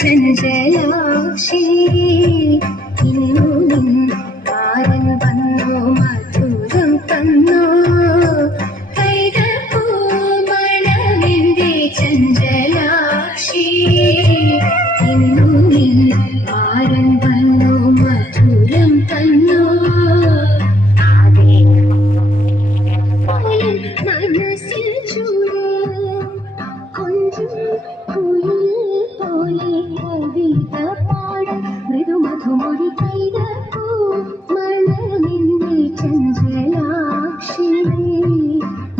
ചഞ്ചലാക്ഷി ഇന്നും ആരൻ വന്നു മധുരം തന്നു കൈതപ്പൂ മണമെന്റെ ചഞ്ചലാക്ഷി ഇന്നും ആരൻ വന്നു മധുരം തന്നു മനസ്സിൽ ചൂട് കൊഞ്ചും കുയിൽ പോലെ കവിത പാടും മൃദുമധുമൊഴി കൈതപ്പൂ മണമെന്റെ ചഞ്ചലാക്ഷി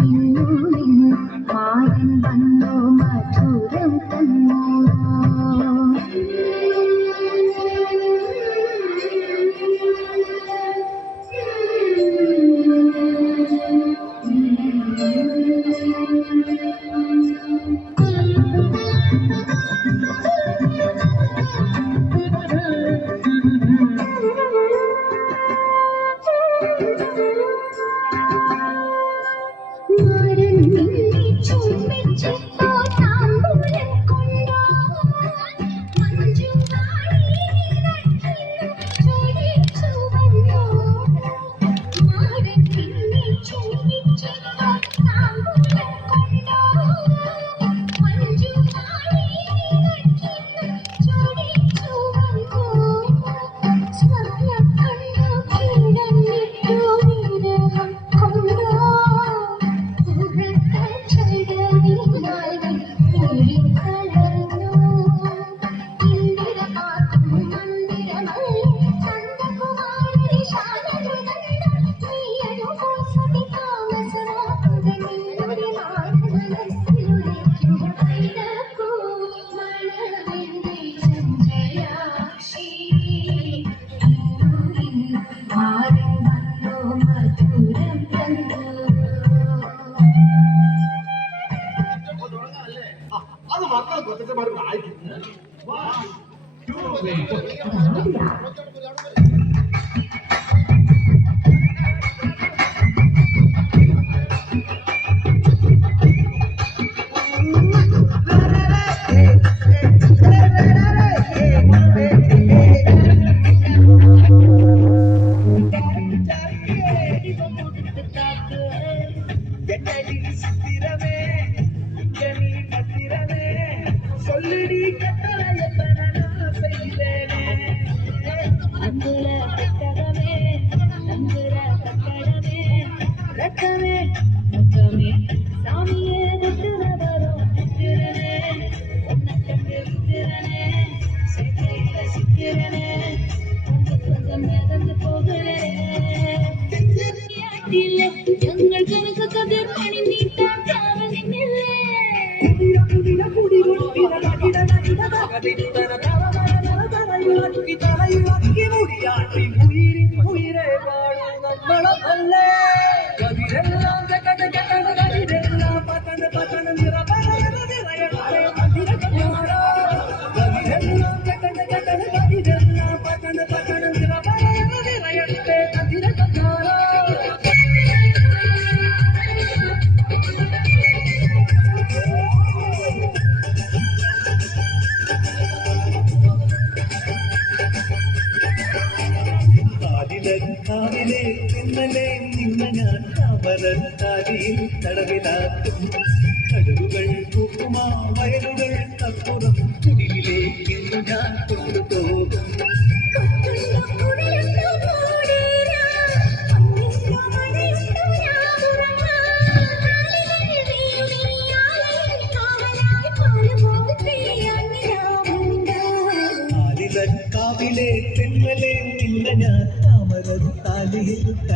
ഇന്നും ആരൻ വന്നു മധുരം തന്നു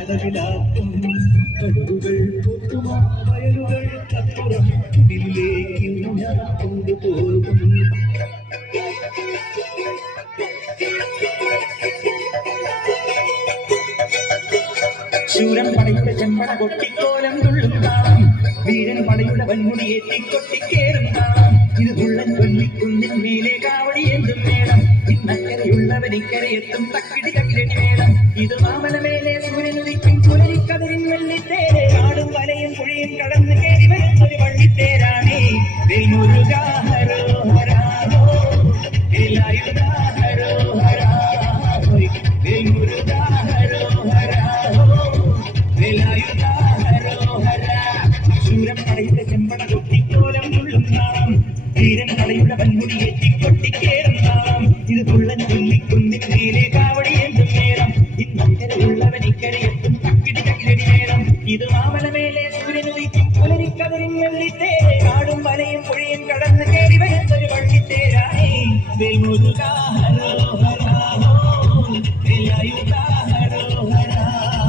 കടവിലാക്കും കടുകുകൾ പൂക്കുമാ വയലുകൾ അപ്പുറം കുടിലേക്ക് ഞാൻ കൊണ്ടുപോകും ചെമ്പട കൊട്ടിക്കോലം തുള്ളും താളം വീരൻ പടയുടെ വൻമുടിയേറ്റി കൊട്ടിക്കേറും താളം ഇത് ഉള്ളൻ കൊല്ലിക്കുന്നിൻ മേലെ കാവടി എന്തും മേളം ഇന്നക്കരയുള്ളവൻ ഇക്കരയെത്തും തക്കിടി തകിലടി മേളം ഇത് മാമല മേലെ സൂര്യനുദിക്കും പുലരിക്കതിരിൻ വെള്ളിത്തേരെ ആടും വലയും പുഴയും കടന്നു കയറി വരുന്നൊരു വള്ളിത്തേരാണേ വെൽമുരുക ഹരോ ഹരാഹോ വേലായുധ ഹരോ ഹരാഹോ വെൽമുരുക ഹരോ ഹരാഹോ വേലായുധ ഹരോ ഹരാ ശൂരം പടയുടെ ചെമ്പട കൊട്ടിക്കോലം തുള്ളും നാളം വീരൻ പടയുടെ വൻമുടിയേറ്റി കൊട്ടിക്കേറും നാളം ഇത് തുള്ളൻ ചൊല്ലിക്കുന്നിൻ മേലെ കാവടി എന്തും മേളം ഇന്നക്കരയുള്ളവൻ ഇക്കരയെത്തും തക്കിടി തകിലടി മേളം ഇത് മാമല മേലെ സൂര്യനുദിക്കും പുലരിക്കതിരിൻ വെള്ളിത്തേരെ ആടും വലയും പുഴയും കടന്നു കയറി വരുന്നൊരു വള്ളിത്തേരാണേ വെൽമുരുക ഹരോ ഹരാഹോ വേലായുധ ഹരോ ഹരാഹോ വെൽമുരുക ഹരോ ഹരാഹോ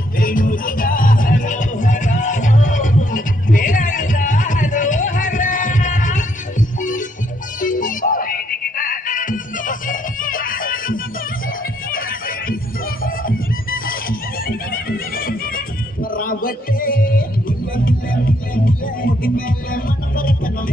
വേലായുധ ഹരോ ഹരാ റാവട്ടെ മുടി മേലെ മണപ്പറക്കണം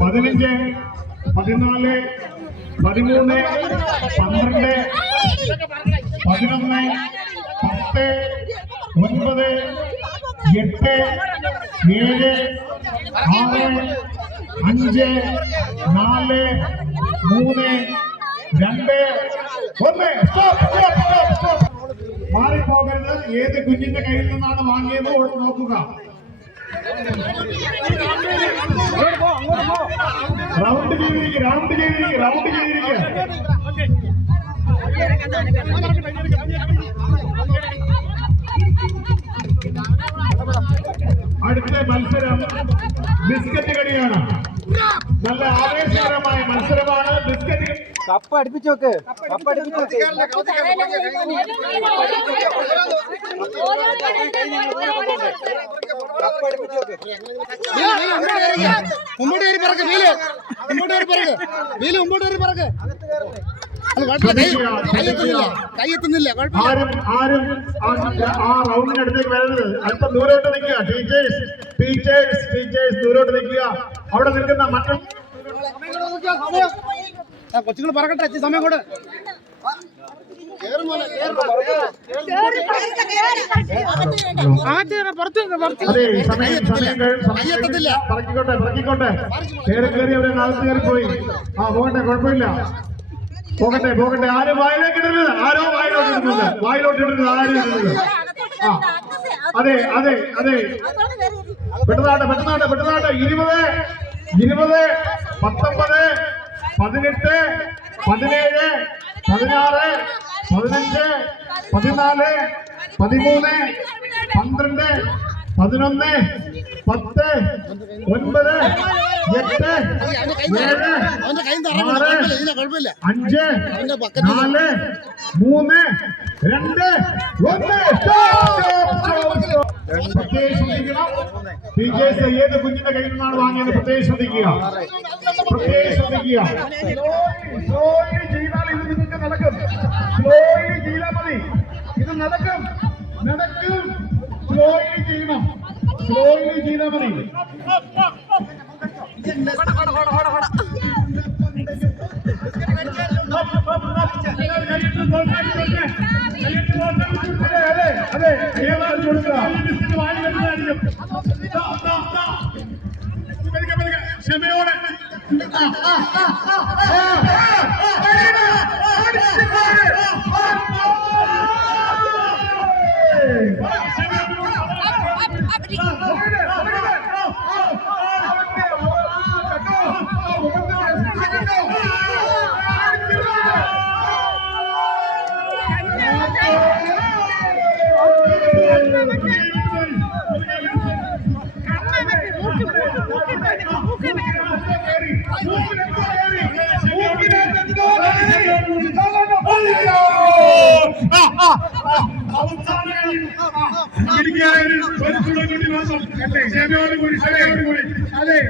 പതിനഞ്ച് 14 13 12 11 10 9 8 7 6 5 4 3 2 1 സ്റ്റോപ്പ് മാറിപ്പോകരുത്. ഏത് കുഞ്ഞിന്റെ കയ്യിൽ നിന്നാണ് വാങ്ങിയത് നോക്കുക. റൗണ്ട് ചെയ്തിരിക്കുക. അടുത്ത മത്സരം ബിസ്ക്കറ്റ് കടിയാണ്. നല്ല ആവേശകരമായ മത്സരമാണ്. ബിസ്ക്കറ്റ് കപ്പ് അടുപ്പിച്ച് വെക്ക്. മുമ്പോട്ട് കയറി പറക്ക് കൈയെത്തുന്നില്ല. ആരും ആ റൗണ്ടിനടുത്തേക്ക് വരരുത്. അല്പം ദൂരോട്ട് നിൽക്കുക. ടീച്ചേഴ്സ് ദൂരോട്ട് നിൽക്കുക. അവിടെ നിൽക്കുന്ന മറ്റു കൊച്ചുങ്ങൾ പറക്കട്ടെ. സമയം കൂടെ പറക്കിക്കോട്ടെ. കയറി അവിടെ അകത്ത് കയറിപ്പോയി. പോകട്ടെ, കുഴപ്പമില്ല. പോകട്ടെ. ആരും വായിലേക്ക് ഇടരുത്. വായിലോട്ട് ഇടരുത്. ആരും ഇടരുത്. അതെ. പെട്ടെന്നാട്ടെ. 20 19 18 17 16 15 14 13 12 11 10 9 8 7 6 5 4 3 2 1 പ്രത്യേകം ശ്രദ്ധിക്കണം. ടീച്ചേഴ്സ് ഏത് കുഞ്ഞിന്റെ കയ്യിൽ നിന്നാണ് വാങ്ങിയത് പ്രത്യേകം ശ്രദ്ധിക്കുക. സ്ലോലി ചെയ്താൽ ഇത് നിങ്ങൾക്ക് നടക്കും. സ്ലോലി ചെയ്താൽ മതി. ഇത് നടക്കും. സ്ലോലി ചെയ്യണം, സ്ലോലി ചെയ്താൽ മതി. അതെ ക്ഷമയോടെ അതെ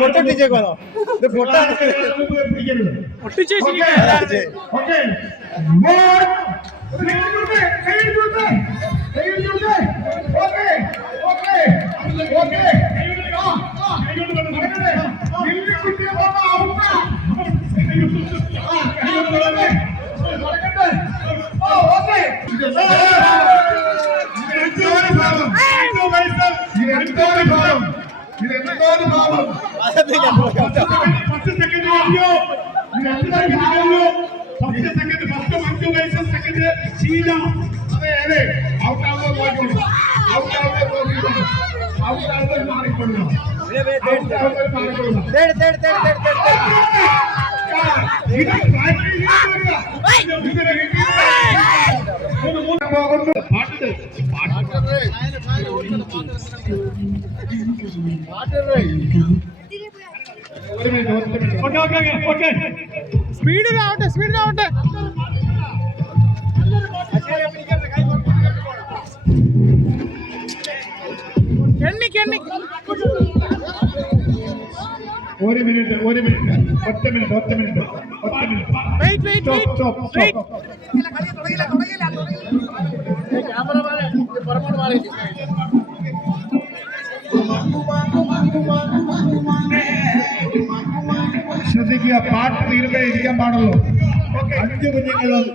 പൊട്ടിച്ചേക്കോ സ്പീഡിലാവട്ടെ സ്പീഡിലാവട്ടെ. ഒരു മിനിറ്റ് ഒറ്റ മിനിറ്റ് ശ്രദ്ധിക്കുക, പാട്ട് തീരുമ്പേ ഇരിക്കാൻ പാടുള്ളൂ. 5 കുഞ്ഞുങ്ങളും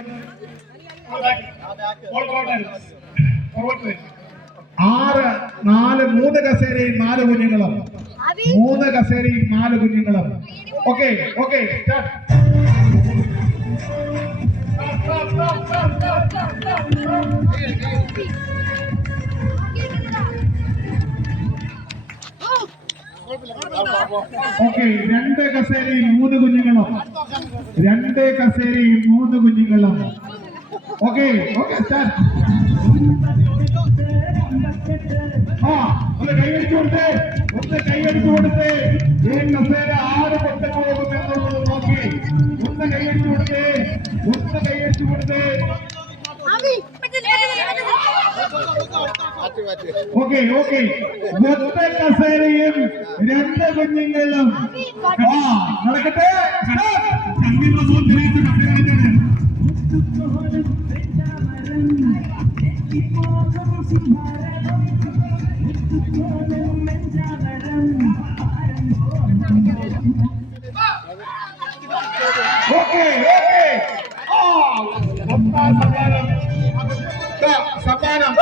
6 4 3 കസേരയും 4 കുഞ്ഞുങ്ങളും 3 കസേരയും 4 കുഞ്ഞുങ്ങളും. ഓക്കെ ഓക്കെ ഓക്കെ 2 കസേരയും 3 കുഞ്ഞുങ്ങളും 2 കസേരയും 3 കുഞ്ഞുങ്ങളും. Okay okay start. ഒന്ന് കൈയടിച്ചു കൊടുത്തേ, ഒന്ന് കൈയടിച്ചു കൊടുത്തേ. ഈ കസേര 6 പൊട്ടു പോകുമെന്നുള്ളത് നോക്കി ഒന്ന് കൈയടിച്ചു കൊടുത്തേ, ഒന്ന് കൈയടിച്ചു കൊടുത്തേ. ഓക്കെ ഓക്കെ 10 കസേരയും 2 കുഞ്ഞുങ്ങളും. നടക്കട്ടെ. ഓക്കെ ഓക്കെ സമ്മാനം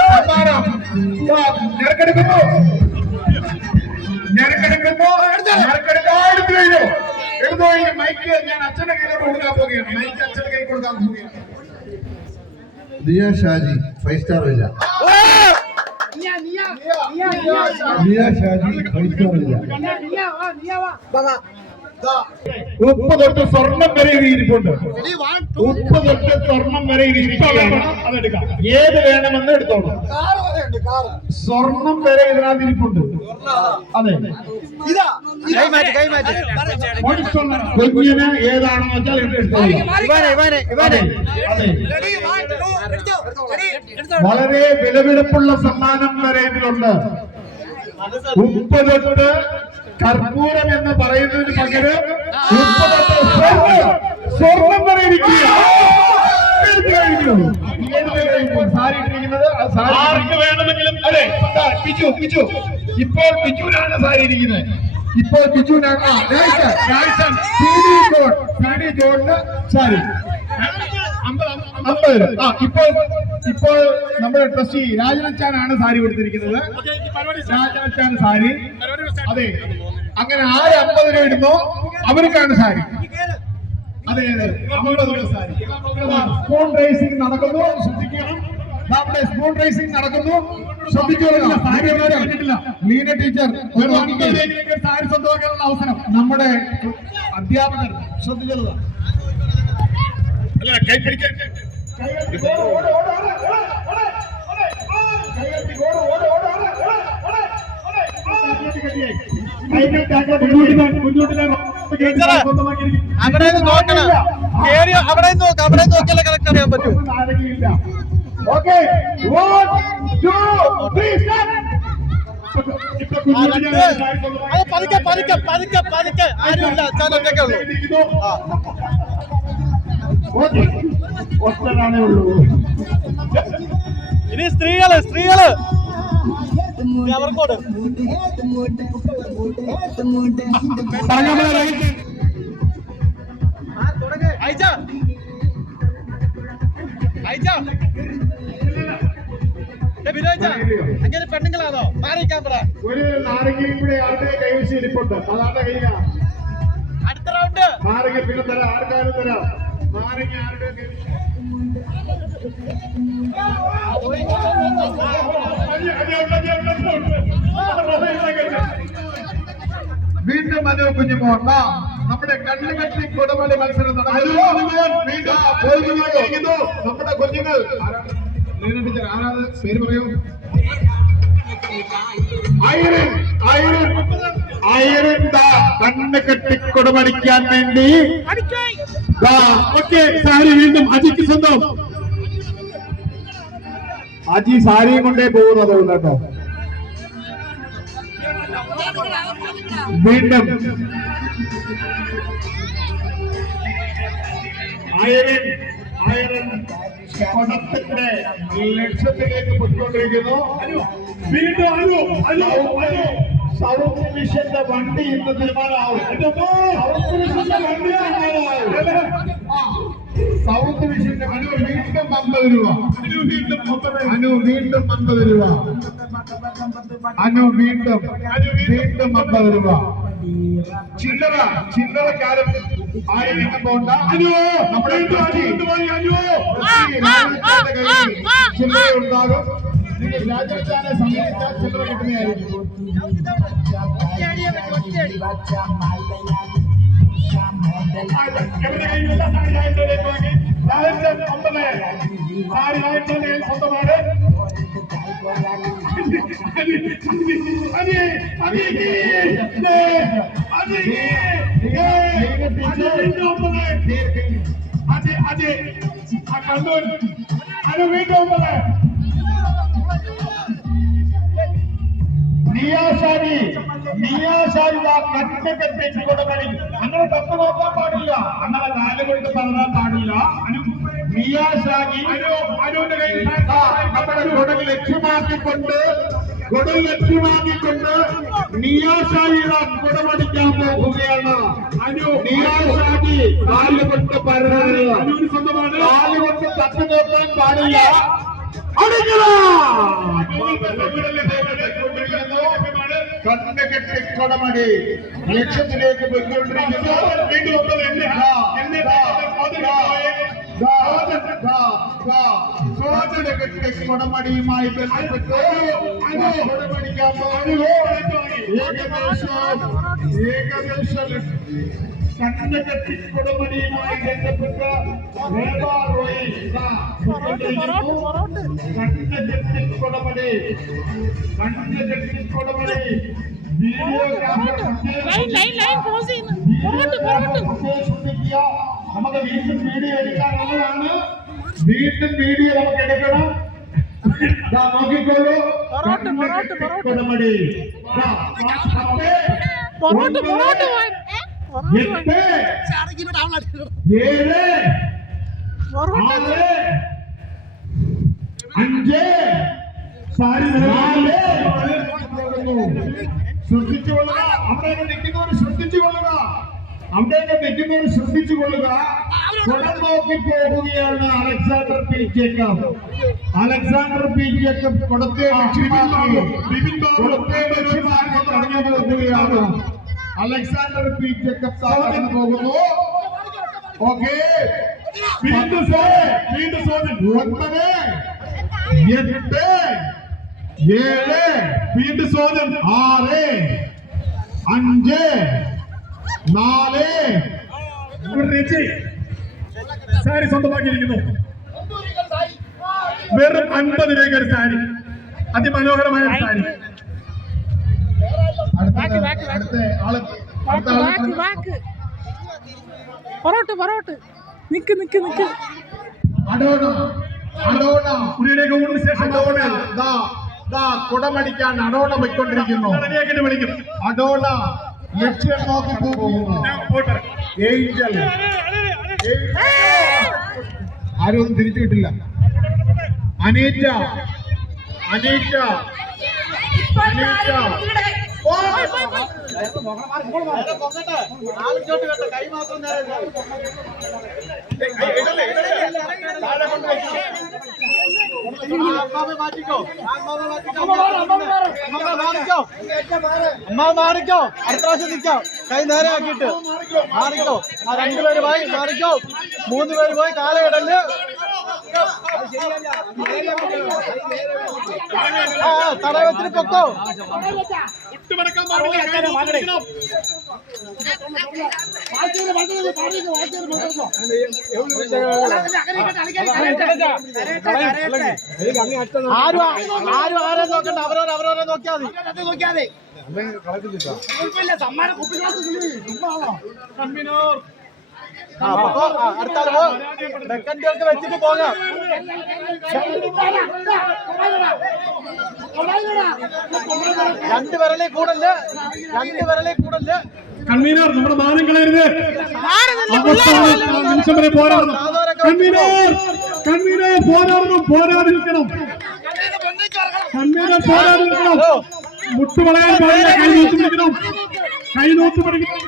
ഞെരക്കെടുക്കുന്നു എടുത്തു കഴിഞ്ഞു. മൈക്ക് ഞാൻ അച്ഛന്റെ കയ്യിലോട്ട് കൊടുക്കാൻ പോവുകയാണ്. മൈക്ക് അച്ഛന്റെ കൈ കൊടുക്കാൻ പോവുകയാണ്. ദിയ ഷാജി 5 സ്റ്റാർ ഇല്ല. ദിയ ഷാജി 5 സ്റ്റാർ ഇല്ല. ഉപ്പ് തൊട്ട് സ്വർണം വരെ ഇരിപ്പുണ്ട്. ഉപ്പ് തൊട്ട് സ്വർണം വരെ അതെടുക്കാം. ഏത് വേണമെന്ന് എടുത്തോളൂ. സ്വർണം വരെ ഇതിനകത്ത് ഇരിപ്പുണ്ട്. അതെ, കുഞ്ഞിന് ഏതാണെന്ന് വെച്ചാൽ എടുത്തോളൂ. വളരെ വിലപിടിപ്പുള്ള സമ്മാനം വരെ ഇതിലുണ്ട്. ഉപ്പ് തൊട്ട് കർപ്പൂരം എന്ന് പറയുന്നതിന് പകരം ഉപ്പ് തൊട്ട് സ്വർണം വരെ ഇരിക്കുക. സാരി ഇട്ടിരിക്കുന്നത് ആർക്ക് വേണമെങ്കിലും. അതെ, പിച്ചു പിച്ചു ഇപ്പോൾ പിച്ചുവിനാണ് സാരി ഇരിക്കുന്നത്. ഇപ്പോൾ പിച്ചുവിനാണ് ജോണിന് സാരി 50. ഇപ്പോൾ നമ്മുടെ ട്രസ്റ്റി രാജനച്ചാനാണ് സാരി കൊടുത്തിരിക്കുന്നത്. രാജനച്ചാന് സാരി. അതെ, അങ്ങനെ ആര് 50 രൂപ ഇടുന്നോ അവർക്കാണ് സാരി. അതെ അതെ, 50 രൂപ സാരി. സ്പൂൺ റേസിംഗ് നടക്കുന്നു, ശ്രദ്ധിക്കണം. നമ്മുടെ സ്പൂൺ റേസിംഗ് നടക്കുന്നു, ശ്രദ്ധിക്കുക. സാരി കണ്ടിട്ടില്ല. ലീന ടീച്ചർ സാരി സ്വന്തമാക്കാനുള്ള അവസരം. നമ്മുടെ അധ്യാപകർ ശ്രദ്ധിച്ചത്. അല്ല, കൈ പിടിക്കാൻ അവിടെ നോക്കണം. അവിടെ നോക്കിയാലേ കറക്റ്റ് അറിയാൻ പറ്റൂ. ഓക്കെ, 1 2 3 പതുക്കെ ആരുമില്ല, ചാനൊക്കെ ഉള്ളൂ. ഒറ്റനാണേ ഉള്ളൂ. ഇനി സ്ത്രീകള് അവർക്കോട് അങ്ങനെ പെണ്ണുങ്ങളാണോ? മാറിക്കാൻ പറ. ഒരു നാരങ്ങയും കൂടെ ആരുടെ കൈവശം ഇരിപ്പുണ്ട്, അതാരുടെ കയ്യില. അടുത്ത റൗണ്ട് നാരങ്ങ പിന്നെ തരാം, ആർക്കാരും തരാം. നാരങ്ങ ആരുടെ വീണ്ടും മനോ കുഞ്ഞുമോൻ നമ്മുടെ കണ്ണുകെട്ടി കൊടുമലി മത്സരം നടക്കുന്നു. നമ്മുടെ കുഞ്ഞുങ്ങൾ ആരാണ് പേര് പറയൂ? കണ്ണ് കെട്ടി കൊടുമടിക്കാൻ വേണ്ടി സാരി വീണ്ടും അജിക്ക് സ്വന്തം. അജി സാരിയും കൊണ്ടേ പോകുന്നത് കേട്ടോ. വീണ്ടും പണത്തിന്റെ ലക്ഷ്യത്തിലേക്ക് പൊയ്ക്കൊണ്ടിരിക്കുന്നു. വീണ്ടും സൗത്ത് മിഷന്റെ വണ്ടി ഇന്ന് തീരുമാനമാവും. സൗത്ത് മിഷന്റെ വീണ്ടും 50 രൂപ. അനു വീണ്ടും 50 രൂപ. അനു വീണ്ടും 50 രൂപ. ചില്ലറക്കാരും ആയിരിക്കും പോണ്ട. നമ്മുടെ ചില്ലറ ഉണ്ടാകും. നിങ്ങൾ രാജസ്ഥാനെ സമീപിച്ചാൽ ചില്ലറ കിട്ടുന്നതായിരിക്കും. സ്വന്തമാണ്. കണ്ണൂർ അത് വീണ്ടും നിയാശാരി കണ്ണ് കെട്ടിച്ച് കൊടുക്കണി. അങ്ങനെ തപ്പ് നോക്കാൻ പാടില്ല, അങ്ങനെ കാലുകൊണ്ട് പറഞ്ഞാൽ പാടില്ല. നിയാശാരി അനുവിന്റെ കയ്യിൽ നമ്മുടെ കൊടുൽ ലക്ഷ്യമാക്കിക്കൊണ്ട് നിയാശാരിയുടെ കുടമടിക്കാൻ പോകുകയാണ്. നിയാശാരി കാലുകൊണ്ട് പറഞ്ഞത് സ്വന്തമാണ്. കാലുകൊണ്ട് തപ്പി നോക്കാൻ പാടില്ല. കണ്ണ് കെട്ടി കൊടമടി ലക്ഷ്യത്തിലേക്ക് പോയിക്കൊണ്ടിരിക്കുന്നു. കൊടമടിയുമായി ബന്ധപ്പെട്ട് കൊടമടിക്കാൻ ഏകദേശം കണ്ണ് കെട്ടി കൊടമടിയുമായി ബന്ധപ്പെട്ട് നമുക്ക് വീണ്ടും വീഡിയോ എടുക്കാനുള്ളതാണ്. വീണ്ടും വീഡിയോ നമുക്ക് എടുക്കണം. ദാ നോക്കിക്കോളൂ. കൊടമടി. ദാ, 10, 9, 8, 7, 6, 5, 4. ശ്രദ്ധിച്ചുകൊള്ളുക. അവിടെ നിൽക്കുന്നവർ ശ്രദ്ധിച്ചുകൊള്ളുക. അവിടെ നിൽക്കുന്നവർ ശ്രദ്ധിച്ചുകൊള്ളുക. കുടം നോക്കി പോകുകയാണ് Alexander P Jacob. Alexander P Jacob കുടത്തെ ലക്ഷ്യമാക്കി കടന്നു പോകുകയാണ്. അലക്സാണ്ടർ പി ജേക്കബ് കടന്നു പോകുന്നു. ഓക്കെ, 9, 8, 7, വീണ്ടും ചോദ്യം 6, 5, 4. സാരി സ്വന്തമാക്കിയിരിക്കുന്നു. വെറും 50 രൂപ ഒരു സാരി, അതിമനോഹരമായ സാരി. അടുത്ത ആള് പൊറോട്ട് നിക്ക് അടോണ ഉള്ളിലേക്ക് ശേഷം കുടമടിക്കാൻ അടോണ പോയിക്കൊണ്ടിരിക്കുന്നു. വിളിക്കും അടോണ ലക്ഷ്യം നോക്കി പോകുന്നു. ഏഞ്ചൽ ആരും ഒന്നും തിരിച്ചു കിട്ടില്ല. അനീറ്റ മാറിക്കോ, അടുത്ത പ്രാവശ്യം നിൽക്കാം. കൈ നേരെ ആക്കിയിട്ട് മാറിക്കോ. ആ 2 പേര് പോയി മാറിക്കോ. 3 പേര് പോയി കാലയിടല്. തടവത്തിന് പൊക്കോ. ആരും ആരെ നോക്കണ്ട, അവരവരെ നോക്കിയാൽ മതി. അടുത്താൾ വെക്കണ്ടിയൊക്കെ വെച്ചിട്ട് പോകാം. 2 വിരലേ കൂടല്. കൺവീനർ നമ്മുടെ മാനം കളയരുത്. നിമിഷം വരെ പോരാടണം. കൺവീനർ പോരാടി നിൽക്കണം. മുട്ടുപളയാൻ പാടില്ല. കൈ നോട്ട് പിടിക്കണം.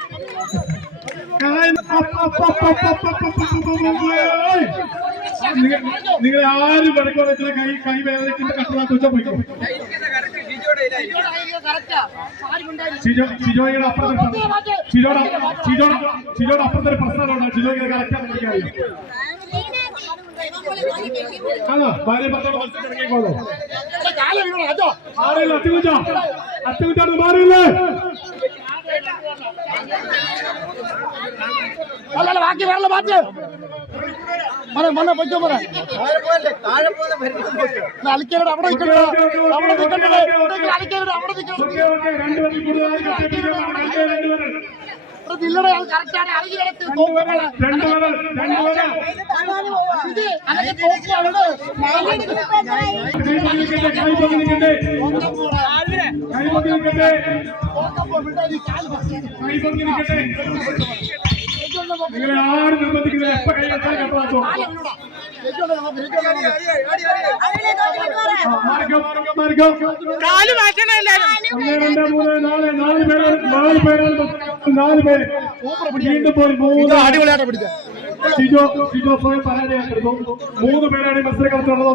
നിങ്ങൾ ആരും പഠിക്കാൻ കൈ വേദനയ്ക്കുന്ന കഷ്ടമാക്കി വെച്ചാൽ പോയിക്കോ. ഷിജോയുടെ അപ്പുറത്തെ പ്രശ്നമുണ്ട്. ഷിജോയ്ക്ക് കറക്റ്റാണ് എനിക്കറിയാം. അതോ ഭാര്യ ഭർത്താവ് മത്സരം ഇറങ്ങിക്കോളൂ. മാറിയില്ല. അത്തിക്കുച്ചാണ് മാറിയില്ലേ. ബാക്കി വരല മാറ്റ് പൊയ്ക്കോ. അലിക്കാരുടെ അവിടെ ജില്ലയുടെ കറക്റ്റാണ്. നിങ്ങളെ ആരും നിർബന്ധിക്കുന്നത് എപ്പ കൈയ്യാൻ കെട്ടാത്തോ. കാല് മാറ്റണം എല്ലാരും. 1, 2, 3, 4 പേര് വീണ്ടും പോയി. 3 അടിപൊളിയായിട്ട് പിടിച്ച ഷിജോ സ്വയം പരാജയപ്പെടുന്നു. 3 പേരാണ് മത്സര കളത്തിലുള്ളത്.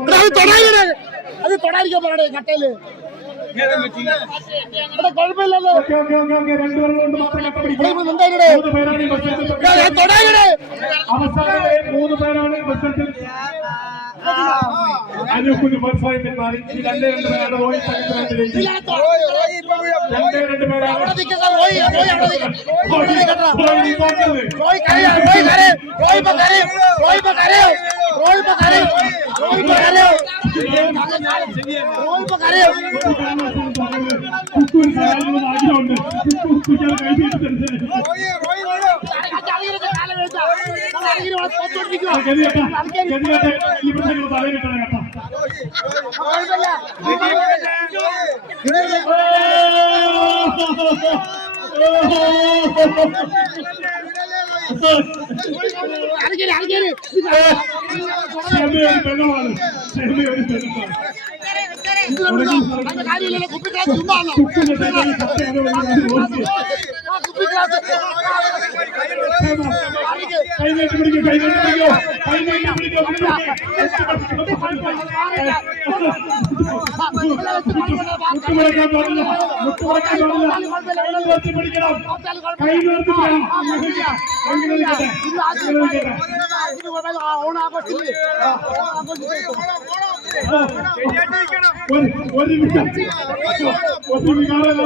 അത് തൊടാതിരിക്കാൻ പറയണേ കട്ടയില്. കുഴപ്പമില്ലല്ലോ. 2 പേരുകൊണ്ട് മാത്രം കട്ട പിടിക്കും. 3 പേരാണ് മത്സരത്തിൽ. അവസാനം 3 പേരാണ് മത്സരത്തിൽ. അനുക്കുഞ്ഞ് മനസ്സായി പിന്മാറി. 2 പേരാണ് റോഹിത് സംഘത്തിലേക്ക്. 2 പേരാണ് ആഗ്രഹമുണ്ട്. ഈ പ്രശ്നങ്ങൾ തലയിലിട്ടാണ് കേട്ടോ. കൈനീട്ടി പിടിക്കും മുട്ടുമുടക്കാൻ പാടില്ല പിടിക്കണം കൈ നിർത്തി ഒരു വികാരം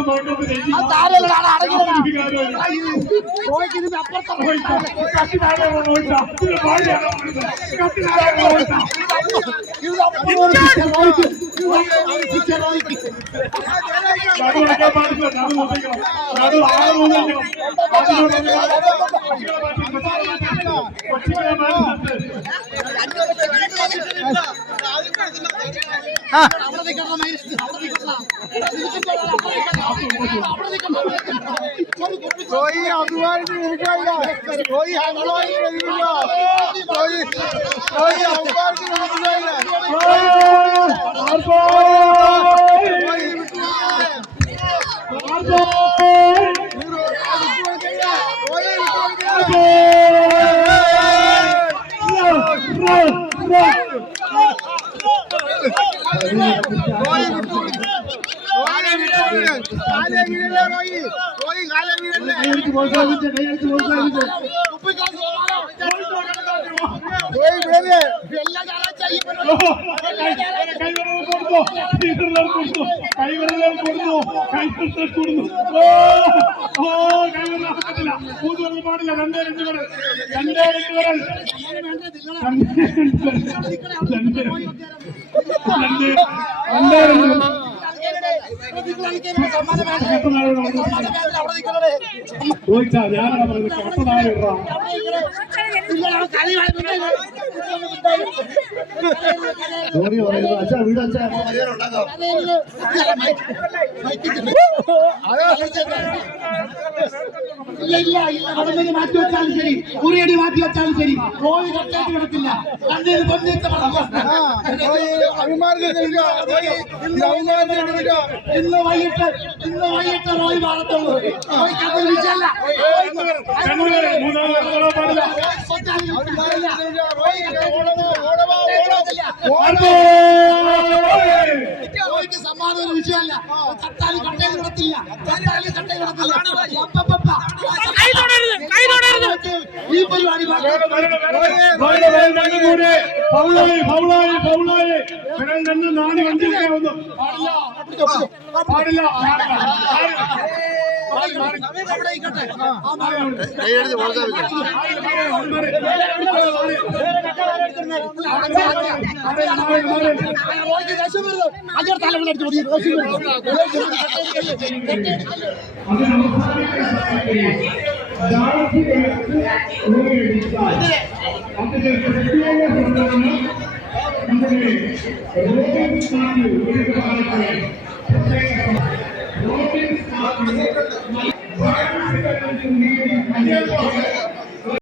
പാടില്ല രണ്ടേ ഞാനാണ് അച്ഛാ വീട് അച്ഛാ ഇല്ല കടമേരി മാറ്റി വെച്ചാലും ശരി കുറിയടി മാറ്റി വെച്ചാലും ശരി റോയി കട്ടേറ്റ് കിടക്കില്ല കണ്ണിൽ കൊന്നിട്ട് ഇന്ന് വൈകിട്ട് റോയി മാറത്തുള്ളൂ റോയ്ക്കത് വിളിച്ചല്ല റോയ്ക്ക് സമ്മാനം ഒരു വിഷയമല്ല തട്ടാലും കട്ടയിൽ കിടത്തില്ല തട്ടാലും കട്ടയിൽ കിടത്തില്ല ഈ പരിപാടി നാല് വഞ്ചിരിക്കാവുന്നു പാടില്ല നമ്മുടെ